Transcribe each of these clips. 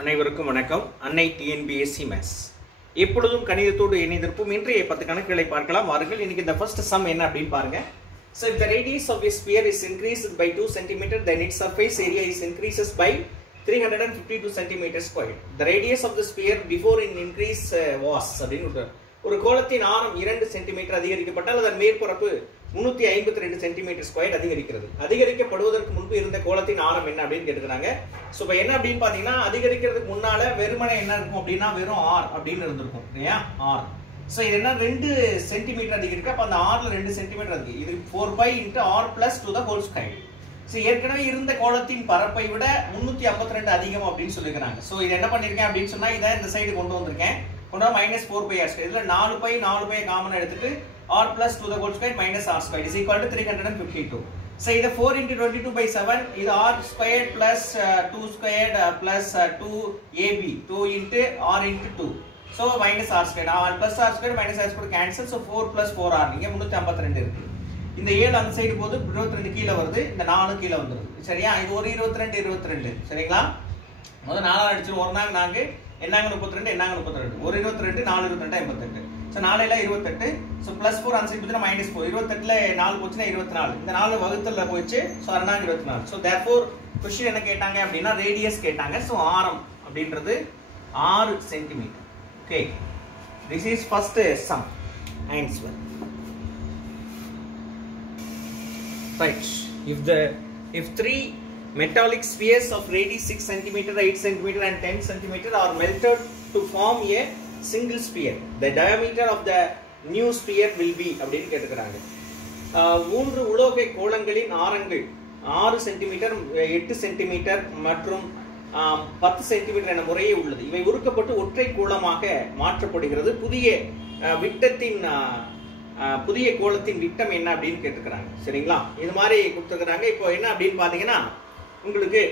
அனைவருக்கும் வணக்கம். அன்னை டிஎன்பிஎஸ்சி மேத்ஸ் எப்பொழுதும் கணிதத்தோடு இணைந்திருப்போம். இன்றைய 10 கணக்குகளை பார்க்கலாம் வாருங்கள். இன்னைக்கு இந்த ஃபர்ஸ்ட் சம் என்ன அப்படின்னு பாருங்க. So if the radius of a sphere is increased by 2 cm, then its surface area is increases by 352 cm squared. The radius of the sphere before in increase was அப்படின்னு ஒரு கோளத்தின் ஆரம் 2 cm அதிகரிக்கப்பட்டால் அதன் மேற்பரப்பு 352 cm square அதிகரிக்கிறது. அதிகரிக்கப்படுவதற்கு முன்பு இருந்த கோளத்தின் ஆரம் என்ன அப்படின்னு கேட்டுக்கிறாங்க. சோ இப்போ என்ன அப்படின்னு பாத்தீங்கன்னா, அதிகரிக்கிறதுக்கு முன்னால வெறுமனே என்ன இருக்கும் அப்படின்னா வெறும் r அப்படின்னு இருந்திருக்கும் இல்லையா, r. சோ இது என்ன 2 cm அதிகரிக்க, அப்ப அந்த r ல 2 cm இருக்கு. இது 4 pi into r plus to the whole square. So ஏற்கனவே இருந்த கோளத்தின் பரப்பை விட 352 அதிகம் அப்படின்னு சொல்லிருக்காங்க. சோ இது என்ன பண்ணிருக்கேன் அப்படின்னு சொன்னா, இத இந்த சைடு கொண்டு வந்திருக்கேன். கொண்டா -4 pi r square. இதுல 4 pi காமன் எடுத்துட்டு r plus to the whole square minus r square is equal to 352. So இது 4 into 22 by 7, இது r squared plus 2 squared plus 2ab, 2 into r into 2. So minus r squared, r plus r squared minus r squared cancel. So 4 plus 4r, இங்க 352 இருக்கு. இந்த 7 அந்த side போது 22 கீழ வருது, இந்த 4 கீழ வந்துருது. சரியா? இது ஒரு 22 சரிங்களா? முதல்ல 4 அடிச்சு ஒரு நாங்க 4 என்னாங்க 32 என்னாங்க 32, ஒரு 22 4 22 88. சோ 4 ல 28. சோ +4 அந்த சைடு போச்சுனா -4, 28 ல 4 போச்சுனா 24. இந்த 4 வகுத்தல்ல போச்சு. சோ 24. சோ therefore क्वेश्चन என்ன கேட்டாங்க அப்படினா ரேடியஸ் கேட்டாங்க. சோ ஆரம் அப்படின்றது 6 cm. Okay, this is first sum answer. Right, if three metallic spheres of radius 6 cm, 8 cm and 10 cm are melted to form a single sphere, the diameter of the new sphere will be அப்படினு கேட்டுக்கறாங்க. மூன்று உலோக கோளங்களின் ஆரங்கள் 6 cm, 8 cm மற்றும் 10 cm என முறையே உள்ளது. இவை உருக்கப்பட்டு ஒற்றை கோளமாக மாற்றப்படுகிறது. புதிய கோளத்தின் விட்டம் என்ன அப்படின்னு கேட்டுக்கறாங்க. சரிங்களா? இது மாதிரி கொடுத்துக்கறாங்க. இப்போ என்ன அப்படின்னு பாத்தீங்கன்னா, உங்களுக்கு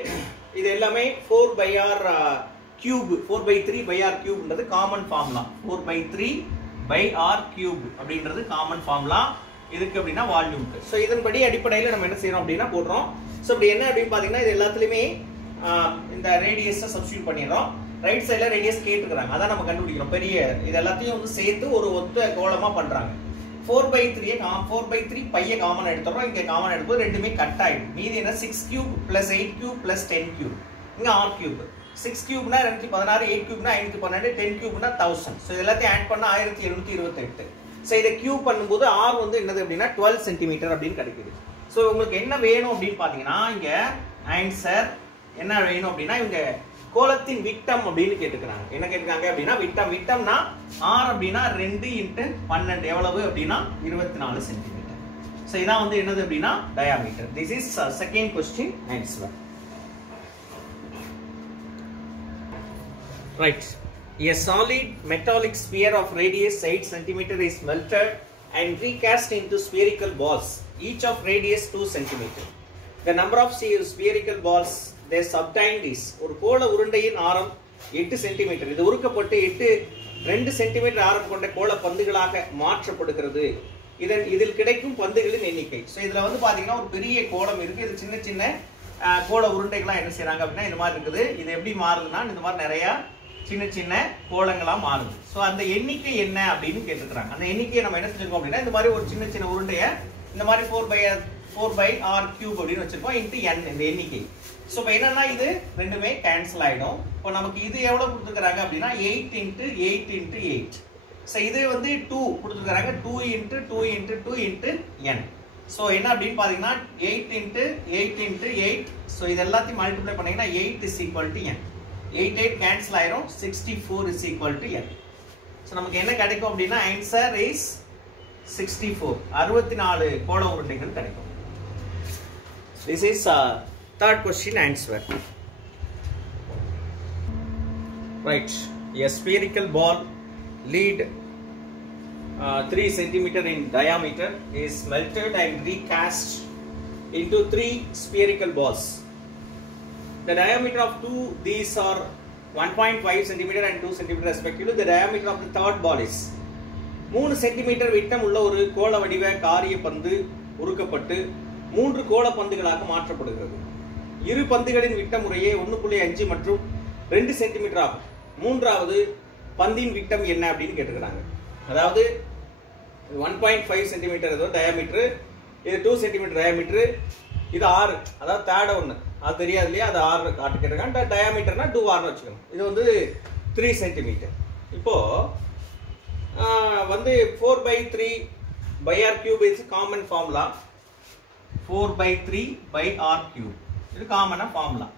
இது எல்லாமே 4/r cube, 4/3/r cubeன்றது காமன் ஃபார்முலா. 4/3/r cube அப்படின்றது காமன் ஃபார்முலா இதுக்கு அப்படினா வால்யூம்க்கு. சோ இதன்படி அடிப்படையில் நம்ம என்ன செய்றோம் அப்படினா போடுறோம். சோ அப்படி என்ன அப்படின்னு பாத்தீங்கன்னா, இது எல்லாத்துலயுமே இந்த ரேடியஸை சப்ஸ்டிட்யூட் பண்ணிரோம். ரைட் சைடுல ரேடியஸ் கேட்டுக்கறாங்க. அத நம்ம கண்டுபிடிக்கிறோம். பெரிய இது எல்லாத்தையும் வந்து சேர்த்து ஒரு ஒத்த கோளமா பண்றாங்க. 4/3 4/3 பைய காமன் எடுத்துறோம். இங்க காமன் எடுக்கும்போது ரெண்டுமே கட் ஆயிடும். மீதி என்ன 6 cube plus 8 cube plus 10 cube. இங்க r cube. 6 cubeனா 216, 8 cubeனா 512, 10 cubeனா 1000. சோ இதெல்லாம் ஆட் பண்ணா 1728. சோ இத கியூப் பண்ணும்போது r வந்து என்னது அப்படினா 12 cm அப்படினு கிடைக்குது. சோ உங்களுக்கு என்ன வேணும் அப்படினு பாத்தீங்கன்னா, இங்க ஆன்சர் என்ன வேணும் அப்படினா, இவங்க கோளத்தின் விட்டம் அப்படினு கேட்டுக்கறாங்க. என்ன கேட்காங்க அப்படினா விட்டம்னா r அப்படினா 2 × 12 எவ்வளவு அப்படினா 24 cm. சோ இதான் வந்து என்னது அப்படினா diameter. This is second question answer. Right. A solid metallic sphere of radius 8 cm is melted and recast into spherical balls, each of radius 2 cm. The number of spherical balls they obtained is, ஒரு கோள உருண்டையின் ஆரம் 8 cm. இது உருக்கப்பட்டு 2 cm ஆரம் கொண்ட கோள பந்துகளாக மாற்றப்படுகிறது. இதில் கிடைக்கும் பந்துகளின் எண்ணிக்கை. சோ இதுல வந்து பாத்தீங்கன்னா ஒரு பெரிய கோளம் இருக்கு. இது சின்ன சின்ன கோள உருண்டைகளா என்ன செய்றாங்க அப்படினா இந்த மாதிரி இருக்குது. இது எப்படி மாறுதுன்னா, இந்த மாதிரி நிறைய சின்ன சின்ன கோளங்களா மாறுது. சோ அந்த எண்ணிக்கை என்ன அப்படின்னு கேட்டுக்கறாங்க. அந்த எண்ணிக்கையை நம்ம என்ன செஞ்சிருக்கோம் அப்படினா, இந்த மாதிரி ஒரு சின்ன சின்ன உருண்டைய இந்த மாதிரி 4/r cube அப்படின்னு வச்சிருக்கோம் into n இந்த எண்ணிக்கை. சோ இப்போ என்னன்னா இது ரெண்டுமே கேன்சல் ஆயிடும். இப்போ நமக்கு இது எவ்வளவு கொடுத்துக்கறாங்க அப்படினா 8 × 8 × 8. சோ இது வந்து 2 கொடுத்துக்கறாங்க. 2 × 2 × 2 × n. சோ என்ன அப்படின்னு பாத்தீங்கன்னா 8 × 8 × 8. சோ இது எல்லாத்தையும் மல்டிப்ளை பண்ணீங்கன்னா 8 = n. 8 8 கேன்சல் ஆயிரும். 64 = n. சோ நமக்கு என்ன கிடைக்கும் அப்படினா ஆன்சர் இஸ் 64. 64 கோள உருண்டைகள் கிடைக்கும். This is third question answer. Right. A spherical ball lead 3 cm in diameter is melted and recast into 3 spherical balls. The diameter of these are 1.5 cm and 2 cm respectively. The diameter of the third ball is 3 cm விட்டம் உள்ள ஒரு கோள வடிவ காரிய பந்து உருக்கப்பட்டு 3 கோள பந்துகளாக மாற்றப்படுகிறது. இரு பந்துகளின் விட்டம் முறையே 1.5 மற்றும் 2 சென்டிமீட்டர் ஆகும். மூன்றாவது பந்தின் விட்டம் என்ன அப்படின்னு கேட்டுக்கிறாங்க. அதாவது 1.5 சென்டிமீட்டர் ஏதோ டயாமீட்டர், இது 2 சென்டிமீட்டர் டயாமீட்டர், இது 6, அதாவது தேர்ட் ஒன்று அது தெரியாது இல்லையா, அது 6 காட்டு கேட்டிருக்காங்க. டயாமீட்டர்னா 2R வச்சுக்கணும். இது வந்து 3 சென்டிமீட்டர். இப்போ வந்து 4/3 r cube is common formula. 4/3 r cube இது காமனா ஃபார்முலா.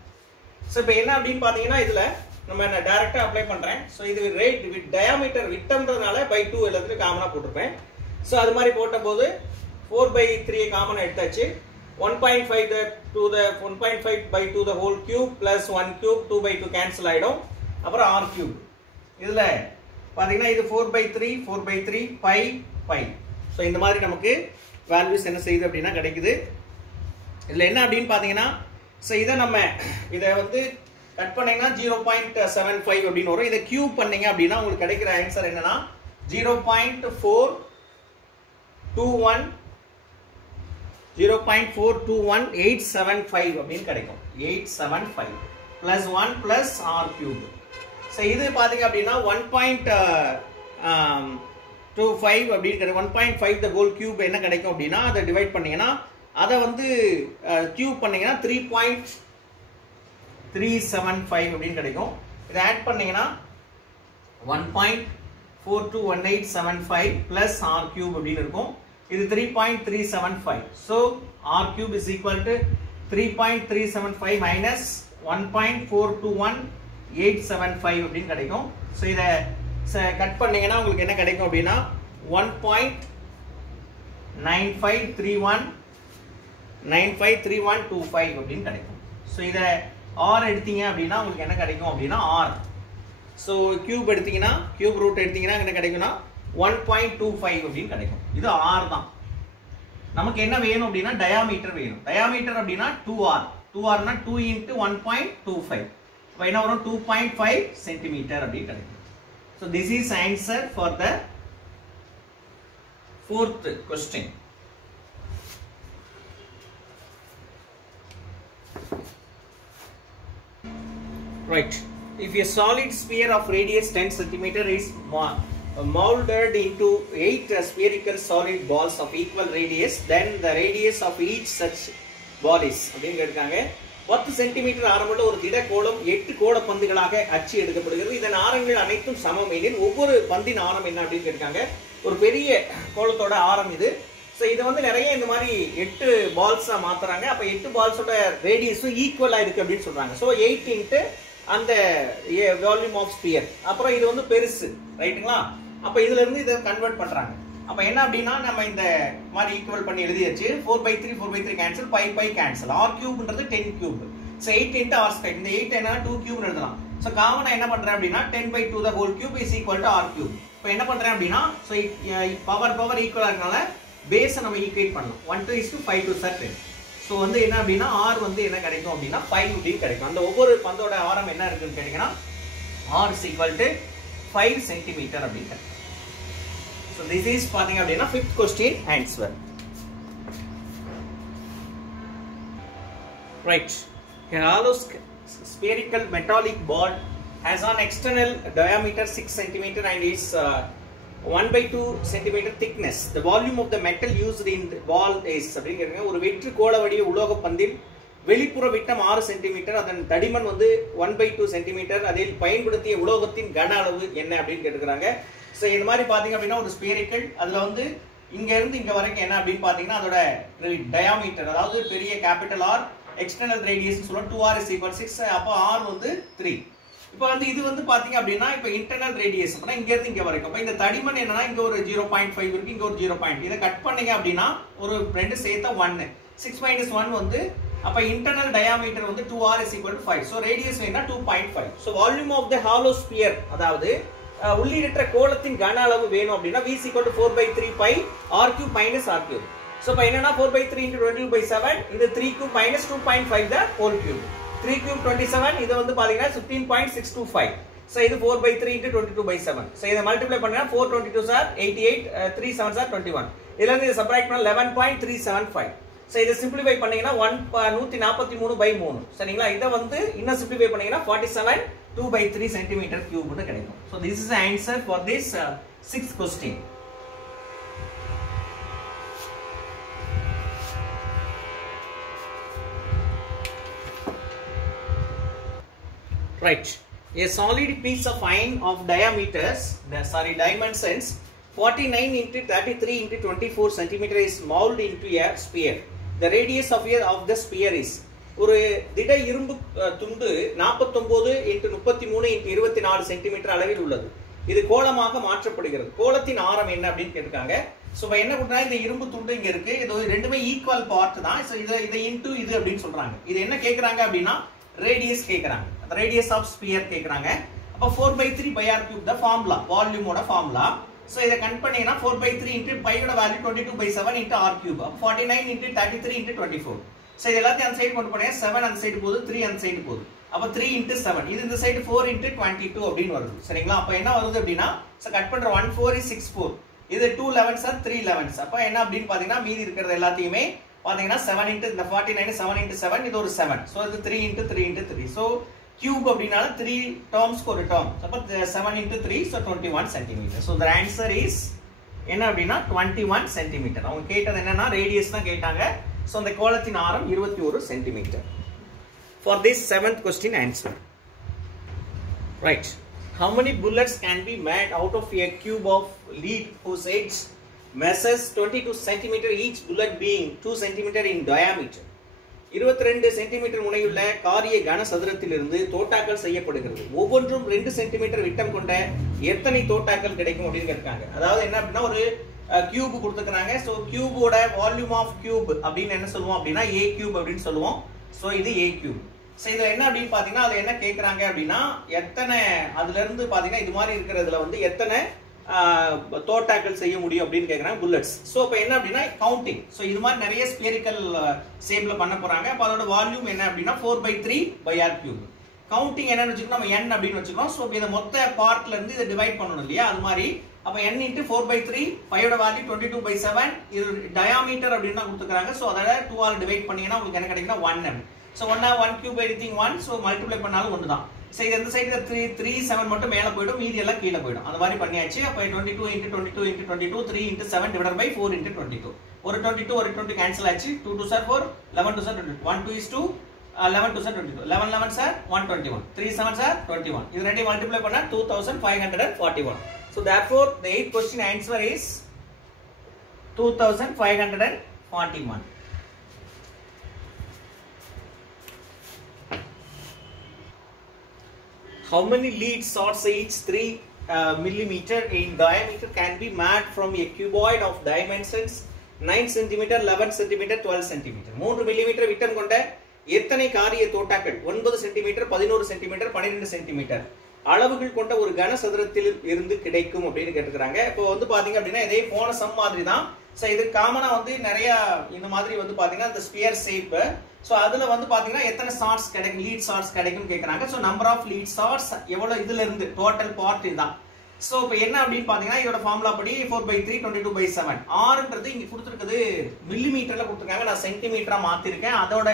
ஸோ இப்போ என்ன அப்படின்னு பார்த்தீங்கன்னா இதில் நம்ம என்ன டைரக்டாக அப்ளை பண்ணுறேன். ஸோ இது ரேட் டயாமீட்டர் விட்டம்ன்றதுனால /2 எல்லாத்துலையும் காமனாக போட்டிருப்பேன். ஸோ அது மாதிரி போட்ட போது 4/3 காமனாக எடுத்தாச்சு. 1.5 to the 1.5/2 the whole cube plus 1 cube 2/2 cancel ஆகிடும். அப்புறம் r cube இதில் பார்த்தீங்கன்னா இது 4/3 pi. ஸோ இந்த மாதிரி நமக்கு வேல்யூஸ் என்ன செய்யுது அப்படின்னா கிடைக்குது. இதில் என்ன அப்படின்னு பார்த்தீங்கன்னா ஸோ இதை நம்ம இதை வந்து கட் பண்ணீங்கன்னா 0.75 அப்படின்னு வரும். இதை கியூப் பண்ணீங்க அப்படின்னா உங்களுக்கு கிடைக்கிற ஆன்சர் என்னன்னா 0.421875 அப்படின்னு கிடைக்கும். 875 plus 1 plus r cube. So இது பார்த்தீங்க அப்படின்னா 1.25 அப்படின்னு 1.5 the whole cube என்ன கிடைக்கும் அப்படின்னா அதை டிவைட் பண்ணீங்கன்னா அதை வந்து கியூப் பண்ணீங்கன்னா 3.375 அப்படின்னு கிடைக்கும். இதை ஆட் பண்ணீங்கன்னா 1.421875 plus r cube அப்படின்னு இருக்கும். இது 3.375. So r cube is equal to 3.375 minus 1.421875 அப்படின்னு கிடைக்கும். ஸோ இதை கட் பண்ணீங்கன்னா உங்களுக்கு என்ன கிடைக்கும் அப்படின்னா 1.953125 அப்படின்னு கிடைக்கும். ஸோ இதை r எடுத்தீங்க அப்படின்னா உங்களுக்கு என்ன கிடைக்கும் அப்படின்னா r. ஸோ கியூப் எடுத்தீங்கன்னா கியூப் ரூட் எடுத்தீங்கன்னா என்ன கிடைக்கும்னா 1.25 அப்படின்னு கிடைக்கும். இது r தான். நமக்கு என்ன வேணும் அப்படின்னா டயாமீட்டர் வேணும். டயாமீட்டர் அப்படின்னா 2r. 2rனா 2 into 1.25. இப்போ என்ன வரும் 2.5 சென்டிமீட்டர் அப்படின்னு கிடைக்கும். So this is answer for the 4th question. Right. If a solid sphere of radius 10 cm is molded into 8 spherical solid balls of equal radius, then the radius of each such ball is அப்படின்னு கேட்காங்க. 10 centimetre ஆரமுள்ள ஒரு திட கோளம் 8 கோள பந்துகளாக அச்சு எடுக்கப்படுகிறது. இதன் ஆரங்கள் அனைத்தும் சமம் எனில் ஒவ்வொரு பந்தின் ஆரம் என்ன அப்படின்னு கேட்காங்க. ஒரு பெரிய கோளத்தோட ஆரம் இது. ஸோ இதை வந்து நிறைய இந்த மாதிரி 8 பால்ஸா மாத்துறாங்க. அப்போ 8 பால்ஸோட ரேடியஸும் ஈக்குவலா இருக்கு அப்படின்னு சொல்றாங்க. ஸோ 8 இன்ட்டு அந்த வால்யூம் ஆஃப் ஸ்பியர். அப்புறம் இது வந்து பெருசு, ரைட்டுங்களா? அப்போ இதுல இருந்து இதை கன்வெர்ட் பண்றாங்க. அப்ப என்ன அப்படின்னா நம்ம இந்த மாதிரி ஈக்குவல் பண்ணி எழுதியாச்சு. 4/3 cancel, pi cancel. r கியூப்ன்றது 10 cube. So 8 into r square. இந்த 8 என்ன 2 கியூப்னு எழுதலாம். ஸோ காமனா என்ன பண்றேன் அப்படின்னா 10/2 the whole cube is equal to r cube. இப்போ என்ன பண்றேன் அப்படின்னா ஸோ பவர் ஈக்குவலா இருக்கனால பேஸை நம்ம ஈக்குவேட் பண்ணலாம். 1:5 to 10. ஸோ வந்து என்ன அப்படின்னா r வந்து என்ன கிடைக்கும் அப்படின்னா 5 அப்படின்னு கிடைக்கும். அந்த ஒவ்வொரு பந்தோட ஆரம் என்ன இருக்குன்னு கேட்டீங்கன்னா r is equal to 5 centimetre அப்படின்னு. So this is பாத்தீங்க அப்படின்னா 5th question answer. Right. A hollow spherical metallic ball has an external diameter 6 cm and is 1/2 cm thickness. The volume of the metal used in the ball is அப்படிங்கறங்க ஒரு வெற்று கோள வடிவ உலோக பந்தில் வெளிப்புற விட்டம் 6 சென்டிமீட்டர், அதன் தடிமன் வந்து 1/2 சென்டிமீட்டர். அதில் பயன்படுத்திய உலோகத்தின் கன அளவு என்ன அப்படின்னு கேட்டுக்கிறாங்க. ஸோ இந்த மாதிரி பார்த்தீங்க அப்படின்னா ஒரு ஸ்பியரிக்கல், அதில் வந்து இங்க இருந்து இங்க வரைக்கும் என்ன அப்படின்னு பார்த்தீங்கன்னா அதோட டயாமீட்டர், அதாவது பெரிய கேபிட்டல் ஆர், எக்ஸ்டர்னல் ரேடியஸ் சொல்லுவோம் 2r is equal 6. அப்போ r வந்து 3. இப்போ வந்து இது வந்து பார்த்தீங்க அப்படின்னா இப்போ இன்டர்னல் ரேடியஸ் அப்படின்னா இங்க இருந்து இங்க வரைக்கும். அப்போ இந்த தடிமன் என்னன்னா இங்க ஒரு 0.5 இருக்கு, இங்க ஒரு 0. இதை கட் பண்ணீங்க அப்படின்னா ஒரு 2 சேர்த்தா 1. 6 minus 1 வந்து அப்ப இன்டர்னல் டயாமீட்டர் வந்து 2r is equal to 5. So radius வேணா 2.5. So volume of the hollow sphere, அதாவது உள்ளீடற்ற கோளத்தின் கன அளவு வேணும் அப்படின்னா v is equal to 4/3 pi r cube minus r cube. So இப்போ என்னன்னா 4/3 into 22/7 இந்த 3 cube minus 2.5 the whole cube. 3 cube 27, இது வந்து பாத்தீங்கன்னா 15.625. ஸோ இது 4/3 into 22/7. ஸோ இதை மல்டிப்ளை பண்ணா 4 22s are 88, 3 7s are 21. இதுல இருந்து இதை சப்ட்ராக்ட் பண்ணா 11.375. சோ இத சிம்பிளிஃபை பண்ணீங்கன்னா 143/3 சரிங்களா? இத வந்து இன்னும் சிம்பிளிஃபை பண்ணீங்கன்னா 47 2/3 சென்டிமீட்டர் கியூப் னு கிடைக்கும். So this is the answer for this sixth question. Right. A solid piece of iron of dimensions 49 into 33 into 24 cm is molded into a sphere. The radius of the sphere is ஒரு திட இரும்பு துண்டு 49 into 33 into 24 centimetre அளவில் உள்ளது. இது கோளமாக மாற்றப்படுகிறது. கோளத்தின் ஆரம் என்ன அப்படின்னு கேட்டிருக்காங்க. சோ என்ன பண்றாங்க, இந்த இரும்பு துண்டு இங்க இருக்கு, இது ரெண்டுமே ஈக்குவல் பார்ட் தான். சோ இத இன்டு இது அப்படின்னு சொல்றாங்க. இது என்ன கேக்குறாங்க அப்படின்னா ரேடியஸ் கேக்குறாங்க. அந்த ரேடியஸ் ஆஃப் ஸ்பியர் கேக்குறாங்க. அப்ப 4/3 pi r cube the formula, வால்யூமோட ஃபார்முலா. சோ இத கட் பண்ணீங்கன்னா 4/3 into pi ஓட வேல்யூ 22/7 into r cube. அப்ப 49 into 33 into 24. சோ இது எல்லாத்தையும் அந்த சைடு கொண்டு போறேன். 7 அந்த சைடு போகுது, 3 அந்த சைடு போகுது. அப்ப 3 into 7. இது இந்த சைடு 4 into 22 அப்படினு வருது. சரிங்களா? அப்ப என்ன வருது அப்படினா சோ கட் பண்ற 1 4 is 6 4. இது 2 11s are 3 11s. அப்ப என்ன அப்படினு பாத்தீங்கன்னா மீதி இருக்கிறது எல்லாத்தையுமே பாத்தீங்கன்னா 7 into இந்த 49 7 into 7 இது ஒரு 7. சோ இது 3 into 3 into 3. So cube அப்படினால 3 terms ஒரு term. அப்ப 7 into 3 so 21 cm. So the answer is என்ன அப்படினா 21 cm. அவங்க கேட்டது என்னன்னா ரேடியஸ் தான் கேட்டாங்க. சோ அந்த கோளத்தின் ஆரம் 21 cm. For this seventh question answer. Right. How many bullets can be made out of a cube of lead whose edge measures 22 cm, each bullet being 2 cm in diameter? 22 centimetre முனையுள்ள காரிய கனசதுரத்திலிருந்து தோட்டாக்கள் செய்யப்படுகிறது. ஒவ்வொன்றும் 2 centimetre விட்டம் கொண்ட எத்தனை தோட்டாக்கள் கிடைக்கும் அப்படின்னு கேட்காங்க. அதாவது என்ன அப்படின்னா ஒரு கியூப் கொடுத்துக்கிறாங்க. சோ கியூபோட வால்யூம் ஆஃப் கியூப் அப்படின்னு என்ன சொல்லுவோம் அப்படின்னா a கியூப் அப்படின்னு சொல்லுவோம். சோ இது a கியூப். சோ இதுல என்ன அப்படின்னு பாத்தீங்கன்னா அதுல என்ன கேக்குறாங்க அப்படின்னா எத்தனை அதுல இருந்து பாத்தீங்கன்னா இது மாதிரி இருக்கிறதுல வந்து எத்தனை தோட்டாக்கள் செய்ய முடியும் அப்படின்னு கேக்குறாங்க புல்லட்ஸ். சோ இப்போ என்ன அப்படின்னா கவுண்டிங். சோ இது மாதிரி நிறைய ஸ்பியரிக்கல் ஷேப்ல பண்ண போறாங்க. அப்ப அதோட வால்யூம் என்ன அப்படின்னா 4/3 r cube. கவுண்டிங் என்னன்னு வெச்சுக்கணும், நம்ம n அப்படின்னு வெச்சுக்கணும். சோ இத மொத்த பார்ட்ல இருந்து இத டிவைட் பண்ணனும் இல்லையா, அது மாதிரி அப்ப n into 4/3 pi ஓட வேல்யூ 22/7. இது டயாமீட்டர் அப்படினு தான் கொடுத்துக்கறாங்க. சோ அத 2 ஆல் டிவைட் பண்ணீங்கன்னா உங்களுக்கு என்ன கிடைக்கும்னா 1m. So 1 cube anything 1. So multiply பண்ணாலும் 1 தான். சோ இந்த சைடுல 3 3 7 மட்டும் மேல போய்டும், மீதி எல்லாம் கீழ போய்டும். அந்த மாதிரி பண்ணியாச்சு. அப்ப 22 into 22 into 22 3 into 7 divided by 4 into 22. ஒரு 22 ஒரு 20 கேன்சல் ஆச்சு. 2 2s are 4, 11 2s are 22. 1 2 is 2, 11 2s are 22. 11 11s are 121. 3 7s are 21. இது ரெண்டையும் மல்டிப்ளை பண்ணா 2541. So therefore the 8th question answer is 2541. How many lead swords each 3 millimeter in diameter can be made from a cuboid of dimensions 9 cm, 11 cm, 12 cm? 3 mm விட்டம் கொண்ட எத்தனை காரிய தோட்டாக்கள் 9 cm, 11 cm, 12 cm அளவுகள் கொண்ட ஒரு கனசதுரத்தில் இருந்து கிடைக்கும் அப்படின்னு கேட்டுக்கிறாங்க. இப்போ வந்து பாத்தீங்க அப்படின்னா இதே போன சம் மாதிரி தான். சோ இது காமனா வந்து நிறைய இந்த மாதிரி வந்து பாத்தீங்கன்னா இந்த ஸ்பியர் ஷேப். சோ அதுல வந்து பாத்தீங்கன்னா எத்தனை ஷார்ட்ஸ் கிடைக்கும், லீட் ஷார்ட்ஸ் கிடைக்கும் கேக்குறாங்க. So number of lead shots எவ்வளவு இதுல இருந்து டோட்டல் பார்ட் இதுதான். சோ இப்போ என்ன அப்படின்னு பாத்தீங்கன்னா இதோட ஃபார்முலா படி 4/3 22/7. r-ன்றது இங்க கொடுத்திருக்குது மில்லிமீட்டர்ல கொடுத்திருக்காங்க, நான் சென்டிமீட்டரா மாத்திருக்கேன். அதோட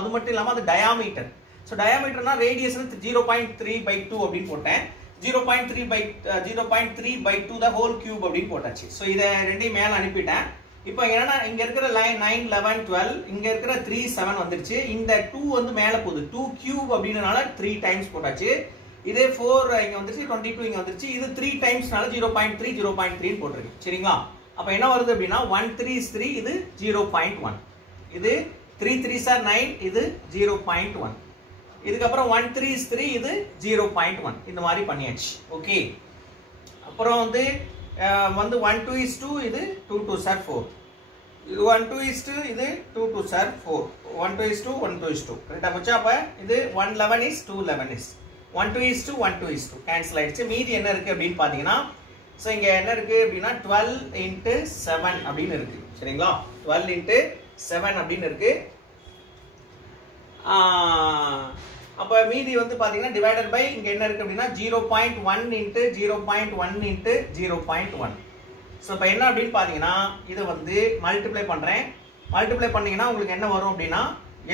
அது மட்டும் இல்லாம அது டயாமீட்டர். சோ டயாமீட்டர்னா ரேடியஸ் 0.3/2 அப்படின்னு போட்டேன். 0.3/2 the whole cube அப்படின்னு போட்டாச்சு. சோ இத ரெண்டையும் மேல அனுப்பிட்டேன். இப்போ என்னன்னா இங்க இருக்கிற லைன் 9 11 12 இங்க இருக்கிற 3 7 வந்துருச்சு. இந்த 2 வந்து மேல போகுது, 2 கியூப் அப்படினால 3 டைம்ஸ் போட்டாச்சு. இதே 4 இங்க வந்துருச்சு, 22 இங்க வந்துருச்சு. இது 3 டைம்ஸ்னால 0.3 0.3 ன்னு போட்டுருக்கு. சரிங்களா? அப்ப என்ன வருது அப்படினா 1 3 is 3, இது 0.1. இது 3 3s are 9, இது 0.1. இதுக்கு அப்புறம் 1 3 is 3, இது 0.1. இந்த மாதிரி பண்ணியாச்சு. ஓகே. அப்புறம் வந்து 1 2 is 2, இது 2 2s are 4. இது 1 2 is 2, இது 2 2s are 4. 1 2 is 2, 1 2 is 2. கரெக்ட்டா போச்சா? அப்ப இது 1 11 is 2 11 is 1 2 is 2, 1 2 is 2 cancel ஆயிடுச்சு. மீதி என்ன இருக்கு அப்படின்னு பாத்தீங்கன்னா சோ இங்க என்ன இருக்கு அப்படினா 12 into 7 அப்படின்னு இருக்கு. சரிங்களா? 12 into 7 அப்படின்னு இருக்கு. அப்ப மீதி வந்து பாத்தீங்கன்னா டிவைடட் பை இங்க என்ன இருக்கு அப்படினா 0.1 into 0.1 into 0.1. சோ இப்போ என்ன அப்படின்னு பாத்தீங்கன்னா இத வந்து மல்டிப்ளை பண்றேன். மல்டிப்ளை பண்ணீங்கன்னா உங்களுக்கு என்ன வரும் அப்படின்னா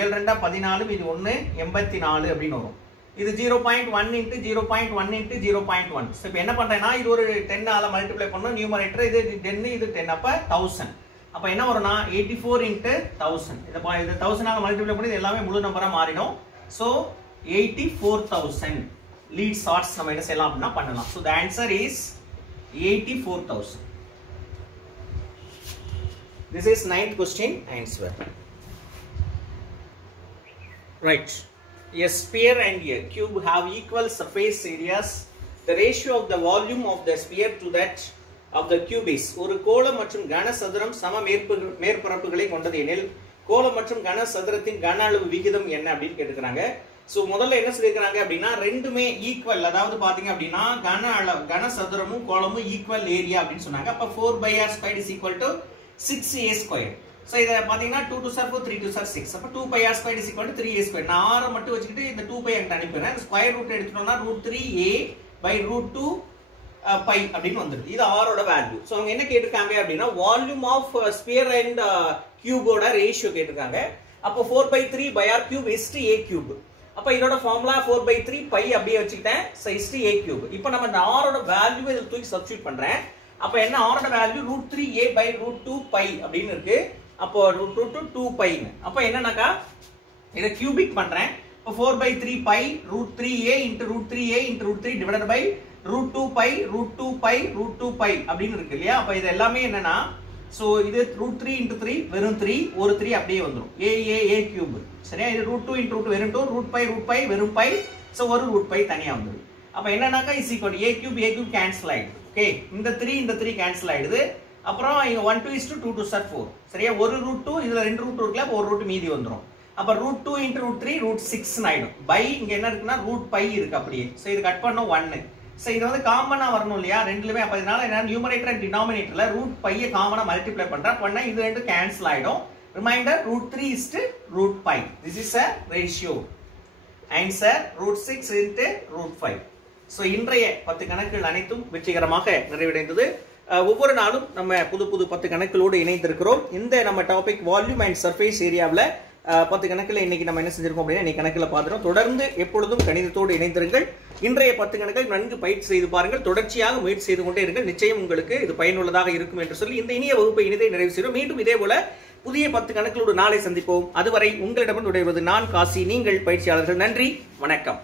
7 2 14 இது 1 84 அப்படின்னு வரும். இது 0.1 into 0.1 into 0.1. ஸோ இப்போ என்ன பண்றேன்னா இது ஒரு 10 ஆல மல்டிப்ளை பண்ணணும். நியூமரேட்டர் இது 10 இது 10 அப்ப 1000. அப்ப என்ன வரும்னா 84 into 1000. இது 1000 ஆல மல்டிப்ளை பண்ணி இது எல்லாமே முழு நம்பரா மாறிடும். ஸோ 84,000 லீட் ஷார்ட்ஸ் நம்ம என்ன செய்யலாம் அப்படின்னா பண்ணலாம். So the answer is 84,000. This is 9th question answer. Right. A sphere and a cube have equal surface areas. The ratio of the volume of the sphere to that of the cube is. ஒரு கோளம் மற்றும் கனசதுரம் சம மேற்பரப்புகளை கொண்டது எனில் கோளம் மற்றும் கனசதுரத்தின் கன அளவு விகிதம் என்ன அப்படின்னு கேட்டுக்கிறாங்க. சோ முதல்ல என்ன சொல்லிருக்காங்க அப்படின்னா ரெண்டுமே ஈக்குவல், அதாவது பாத்தீங்க அப்படின்னா கனசதுரமும் கோளமும் ஈக்குவல் ஏரியா அப்படின்னு சொன்னாங்க. அப்ப 4/r² is equal to 6a². So இத பாத்தீங்கன்னா 2 2 4 3 2 6. அப்ப 2πr² is equal to 3a². நான் r மட்டும் வச்சிட்டு இந்த 2π அங்க அனுப்பிறேன். ஸ்கொயர் ரூட் எடுத்துட்டோம்னா √3a/√2 π அப்படின்னு வந்துருது. இது r ஓட வேல்யூ. சோ அவங்க என்ன கேட்டிருக்காங்க அப்படின்னா வால்யூம் ஆஃப் ஸ்பியர் அண்ட் கியூபோட ரேஷியோ கேட்டிருக்காங்க. அப்ப 4/3/r³ is to a³. அப்ப இதோட ஃபார்முலா 4/3 π அப்படியே வச்சுக்கிட்டேன். so is to a³. இப்போ நம்ம இந்த r ஓட வேல்யூ இத தூக்கி சப்ஸ்டிட்யூட் பண்றேன். அப்ப என்ன r ஓட வேல்யூ √3a/√2 π அப்படின்னு இருக்கு. அப்போ √2 π. அப்ப என்னன்னாக்கா இத கியூபிக் பண்றேன். அப்ப 4/3 π √3a into √3a into √3 divided by √2 π √2 π √2 π அப்படின்னு இருக்கு இல்லையா? அப்ப இது எல்லாமே என்னன்னா சோ இது √3 into 3 வெறும் 3 ஒரு 3 அப்படியே வந்துரும். a³ சரியா? இது √2 into √2 வெறும் 2 √π வெறும் π. சோ ஒரு √π தனியா வந்துரும். அப்ப என்னன்னாக்கா is equal to a³ cancel ஆயிடுது. ஓகே, இந்த 3 கேன்சல் ஆயிடுது. அப்புறம் இங்க 1 2 is to 2 2 4 சரியா? ஒரு √2 இதுல ரெண்டு ரூட் இருக்குல, அப்ப ஒரு ரூட் மீதி வந்துரும். அப்ப √2 into √3 √6 ஆயிடும். பை இங்க என்ன இருக்குன்னா √π இருக்கு அப்படியே. சோ இது கட் பண்ணோம் 1. சோ இது வந்து காமனா வரணும் இல்லையா ரெண்டுலயுமே? அப்ப இதனால என்ன நியூமரேட்டர் அண்ட் டினாமினேட்டர்ல √π காமனா மல்டிப்ளை பண்றேன். பண்ணா இது ரெண்டு கேன்சல் ஆயிடும். Remainder √3 is to √π. This is a ratio. Answer √6 into √5. So இன்றைய 10 கணக்குகள் அனைத்தும் வெற்றிகரமாக நிறைவடைந்தது. ஒவ்வொரு நாளும் நம்ம புது 10 கணக்குகளோடு இணைந்திருக்கிறோம். இந்த நம்ம டாபிக் வால்யூம் அண்ட் சர்ஃபேஸ் ஏரியாவில் 10 கணக்குல இன்னைக்கு நம்ம என்ன செஞ்சிருக்கோம் அப்படின்னா இன்னைக்கு கணக்குல பார்த்துறோம். தொடர்ந்து எப்பொழுதும் கணிதத்தோடு இணைந்திருங்கள். இன்றைய 10 கணக்குகள் நன்கு பயிற்சி செய்து பாருங்கள். தொடர்ச்சியாக முயற்சி செய்து கொண்டே இருங்கள். நிச்சயம் உங்களுக்கு இது பயனுள்ளதாக இருக்கும் என்று சொல்லி இந்த இனிய வகுப்பை இனிதை நிறைவு செய்கிறோம். மீண்டும் இதே போல புதிய 10 கணக்குகளோடு நாளை சந்திப்போம். அதுவரை உங்களிடம் விடைபெறுவது நான் காசி, நீங்கள் பயிற்சியாளர்கள். நன்றி, வணக்கம்.